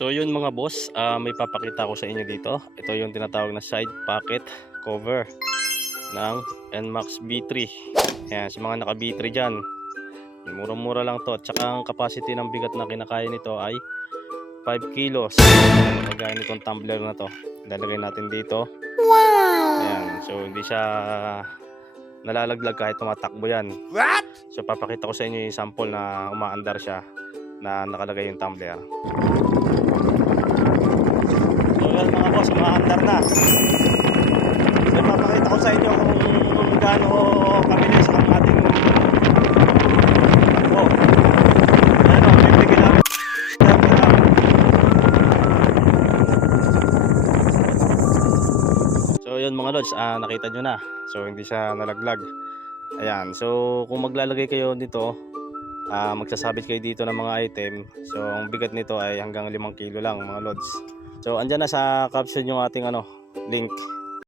So yun mga boss, may papakita ko sa inyo dito. Ito yung tinatawag na side pocket cover ng NMAX B3. Ayan, sa mga naka B3 dyan, murang-mura lang to. At saka ang capacity ng bigat na kinakaya nito ay 5 kilos. Kagaya nitong tumbler na to, lalagay natin dito. Ayan, so hindi siya nalalaglag kahit tumatakbo yan. What? So papakita ko sa inyo yung sample na umaandar siya na nakalagay yung tumbler. So yan mga boss, umaandar na. So papakita ko sa inyo kung gaano kabilis ang ating takbo. Yan o, 50 km. So yun mga lods, nakita nyo na. So hindi siya nalaglag. Ayan, so kung maglalagay kayo dito, magsasabit kayo dito ng mga item. So ang bigat nito ay hanggang 5 kilo lang mga lods. So andyan na sa caption yung ating link.